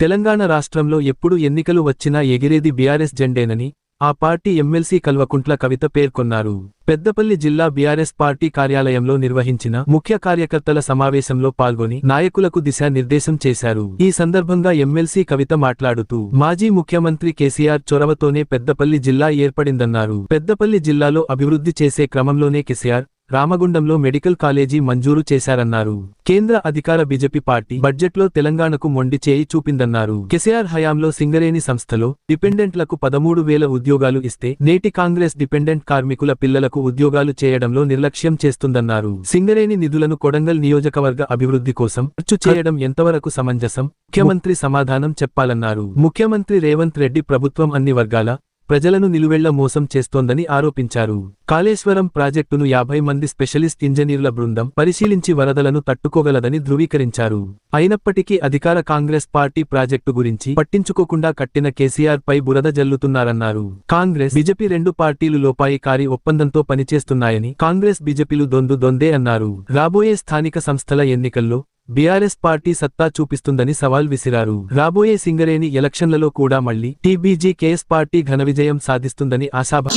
తెలంగాణ రాష్ట్రంలో ఎప్పుడు ఎన్నికలు వచ్చినా ఎగిరేది బీఆర్ఎస్ జెండేనని ఆ పార్టీ ఎమ్మెల్సీ కల్వకుంట్ల కవిత పేర్కొన్నారు. పెద్దపల్లి జిల్లా బీఆర్ఎస్ పార్టీ కార్యాలయంలో నిర్వహించిన ముఖ్య కార్యకర్తల సమావేశంలో పాల్గొని నాయకులకు దిశానిర్దేశం చేశారు. ఈ సందర్భంగా ఎమ్మెల్సీ కవిత మాట్లాడుతూ మాజీ ముఖ్యమంత్రి కేసీఆర్ చొరవతోనే పెద్దపల్లి జిల్లా ఏర్పడిందన్నారు. పెద్దపల్లి జిల్లాలో అభివృద్ధి చేసే క్రమంలోనే కేసీఆర్ రామగుండంలో మెడికల్ కాలేజీ మంజూరు చేశారన్నారు. కేంద్ర అధికార బీజేపీ పార్టీ బడ్జెట్లో తెలంగాణకు మొండి చేయి చూపిందన్నారు. కెసిఆర్ హయాంలో సింగరేణి సంస్థలో డిపెండెంట్లకు పదమూడు వేల ఉద్యోగాలు ఇస్తే నేటి కాంగ్రెస్ డిపెండెంట్ కార్మికుల పిల్లలకు ఉద్యోగాలు చేయడంలో నిర్లక్ష్యం చేస్తుందన్నారు. సింగరేణి నిధులను కొడంగల్ నియోజకవర్గ అభివృద్ధి కోసం ఖర్చు చేయడం ఎంతవరకు సమంజసం? ముఖ్యమంత్రి సమాధానం చెప్పాలన్నారు. ముఖ్యమంత్రి రేవంత్ రెడ్డి ప్రభుత్వం అన్ని వర్గాల ప్రజలను నిలువెళ్ళ మోసం చేస్తోందని ఆరోపించారు. కాళేశ్వరం ప్రాజెక్టును యాభై మంది స్పెషలిస్ట్ ఇంజనీర్ల బృందం పరిశీలించి వరదలను తట్టుకోగలదని ధృవీకరించారు. అయినప్పటికీ అధికార కాంగ్రెస్ పార్టీ ప్రాజెక్టు గురించి పట్టించుకోకుండా కట్టిన కేసీఆర్ పై బురద జల్లుతున్నారన్నారు. కాంగ్రెస్ బీజేపీ రెండు పార్టీలు లోపాయికారి ఒప్పందంతో పనిచేస్తున్నాయని కాంగ్రెస్ బీజేపీలు దొందు దొందే అన్నారు. రాబోయే స్థానిక సంస్థల ఎన్నికల్లో బీఆర్ఎస్ పార్టీ సత్తా చూపిస్తుందని సవాల్ విసిరారు. రాబోయే సింగరేణి ఎలక్షన్లలో కూడా మళ్ళీ టీబీజీ కేఎస్ పార్టీ ఘన విజయం సాధిస్తుందని ఆశాభ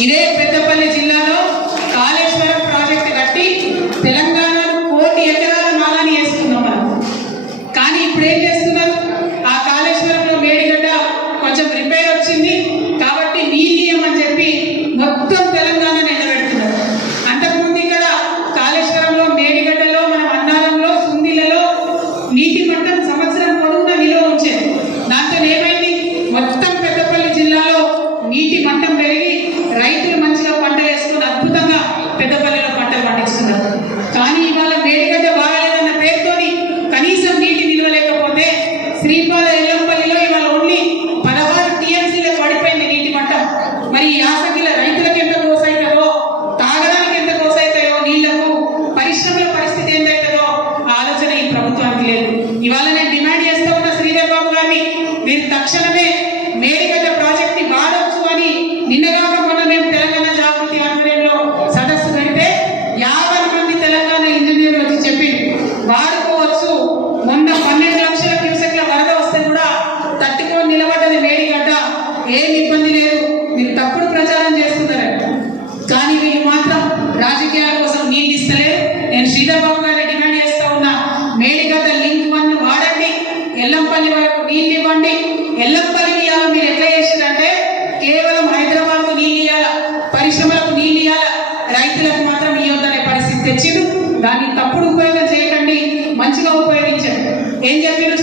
పెద్దపల్లిలో పంటలు పండిస్తున్నారు. కానీ ఇవాళ మేడిగడ్డ బాగాలేదన్న పేరుతోని కనీసం నీటి నిల్వలేకపోతే శ్రీపాద ఎల్లంపల్లిలో ఇవాళ ఓన్లీ పదహారు టీఎంసీలో పడిపోయింది నీటి మట్టం. మరి ఈ యాసంగిలో రైతులకు ఎంత కోసైతుందో తాగడానికి ఎంత కోసైతాయో నీళ్ళకు పరిశ్రమల పరిస్థితి ఏంటవుతుందో ఆలోచన ఈ ప్రభుత్వానికి లేదు. ఇవాళ నేను డిమాండ్ చేస్తా ఉన్న శ్రీధర్ బాబు గారిని మీరు తక్షణమే మేడిగడ్డ తెచ్చిండు దాన్ని తప్పుడు ఉపయోగం చేయకండి. మంచిగా ఉపయోగించండి. ఏం చెప్పారు?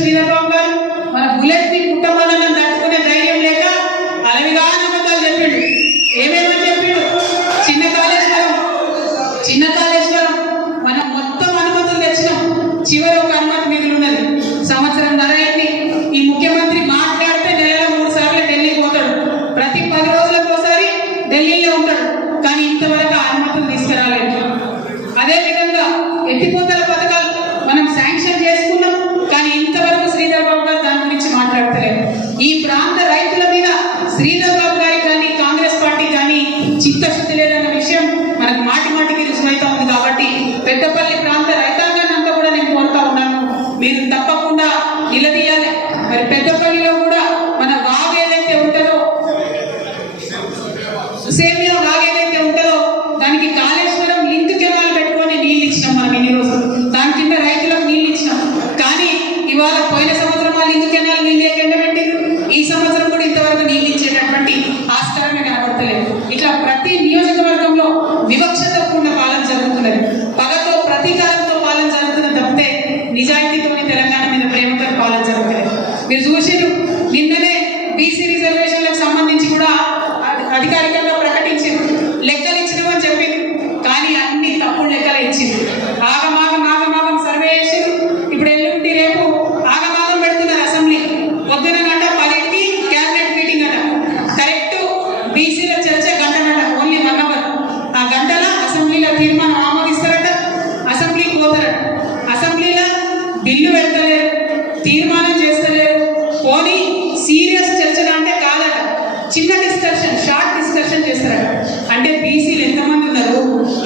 Quizás తప్పకుండా పాలన జరుగుతున్నది. పగతో ప్రతీకారంతో పాలన జరుగుతున్న తప్పితే నిజాయితీతోని తెలంగాణ మీద ప్రేమతో పాలన జరుగుతుంది మీరు చూసి బిల్లు పెట్టలేరు తీర్మానం చేస్తలేరు పోనీ సీరియస్ చర్చ అంటే కాదట. చిన్న డిస్కషన్ షార్ట్ డిస్కషన్ చేస్తారట. అంటే బీసీలు ఎంతమంది ఉన్నారు?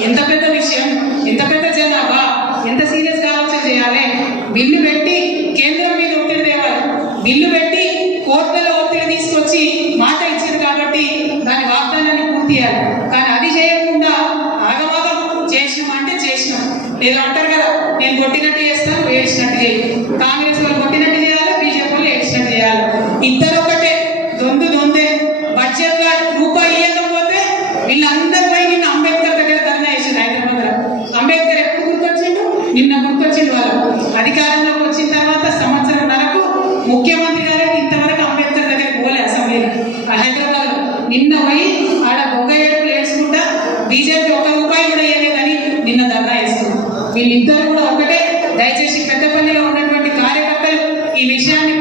ఎంత పెద్ద విషయం? ఎంత పెద్ద జనాభా? ఎంత సీరియస్ ఆలోచన చేయాలి? బిల్లు పెట్టి కేంద్రం మీద ఒత్తిడి తేవాలి. బిల్లు పెట్టి కోర్టులో ఒత్తిడి తీసుకొచ్చి మాట ఇచ్చింది కాబట్టి దాని వాగ్దానాన్ని పూర్తి చేయాలి. కానీ అది చేయకుండా ఆగమాగం చేసినాం అంటే చేసినాం. లేదా అంటారు కొట్టినట్టు చేస్తారు ఏడ్చినట్టు చేయాలి కాంగ్రెస్ వాళ్ళు కొట్టినట్టు చేయాలి బీజేపీ వాళ్ళు ఏడ్చినట్టు చేయాలి? ఇద్దరు ఒకటే దొందు దొందే. బడ్జెట్లో రూపాయి ఇవ్వకపోతే వీళ్ళందరూ పోయి నిన్న అంబేద్కర్ దగ్గర ధర్నా వేసింది హైదరాబాద్ అంబేద్కర్ ఎప్పుడు గుర్తొచ్చిండు? నిన్న గుర్తొచ్చిండు వాళ్ళు అధికారంలోకి వచ్చిన తర్వాత సంవత్సరం వరకు ముఖ్యమంత్రి గారు ఇంతవరకు అంబేద్కర్ దగ్గర పోలే అసెంబ్లీలో. హైదరాబాద్ నిన్న పోయి ఆడ బొగ్గ ఏడుపులు వేసుకుంటా బీజేపీ ఒక రూపాయి కూడా వేయలేదని నిన్న ధర్నా చేస్తున్నారు వీళ్ళిద్దరు కూడా ఒకటే. దయచేసి పెద్దపల్లిలో ఉన్నటువంటి కార్యకర్తలు ఈ విషయాన్ని